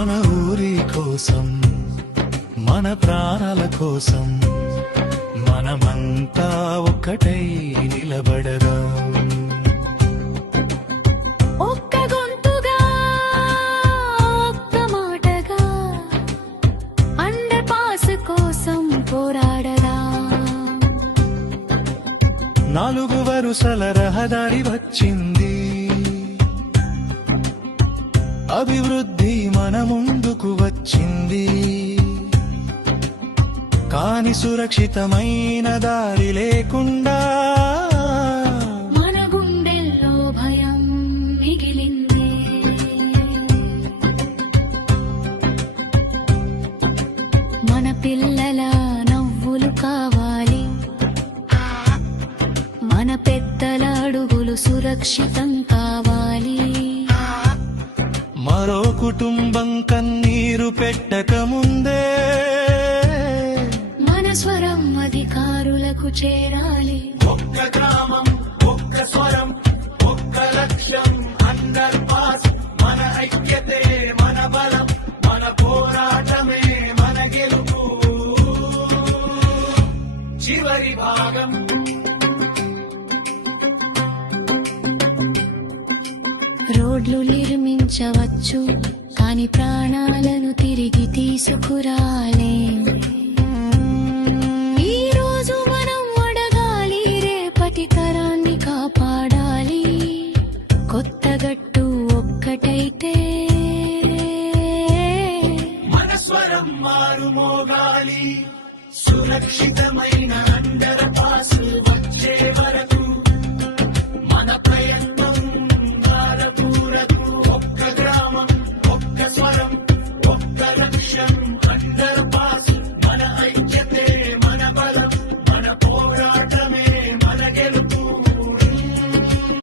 మన ఊరి కోసం మన ప్రాణాల కోసం మనమంతా ఒక్కటై నిలబడదాం. ఒక్క గొంతుగా ఒక్క మాటగా అండర్ పాస్ కోసం పోరాడదాం. 4 వరుసల రహదారి వచ్చింది, అభివృద్ధి మన ముందుకు వచ్చింది. కాని సురక్షితమైన దారి లేకుండా మన గుండెల్లో భయం మిగిలింది. మన పిల్లల నవ్వులు కావాలి, మన పెద్దల అడుగులు సురక్షితం కావాలి. మరో కుటుంబం కన్నీరు పెట్టక ముందే మన స్వరం అధికారులకు చేరాలి. ఒక్క గ్రామం, ఒక్క స్వరం, ఒక్క లక్ష్యం, అండర్ పాస్. మన ఐక్యతే మన బలం, మన పోరాటమే మన గెలుపు. చివరి భాగం. రోడ్లు నిర్మించవచ్చు, కాని ప్రాణాలను తిరిగి తీసుకురాలేం. ఈ రోజు మనం అడగాలి, రేపటి తరాన్ని కాపాడాలి. కొత్త గట్టు ఒక్కటైతే మన స్వరం మారుమోగాలి. సురక్షితమైన అండర్ పాస్ వచ్చే వరకు మన ప్రయత్నం దారపూరకు. ఒక్క గ్రామం, ఒక్క స్వరం, ఒక్క లక్ష్యం, అండర్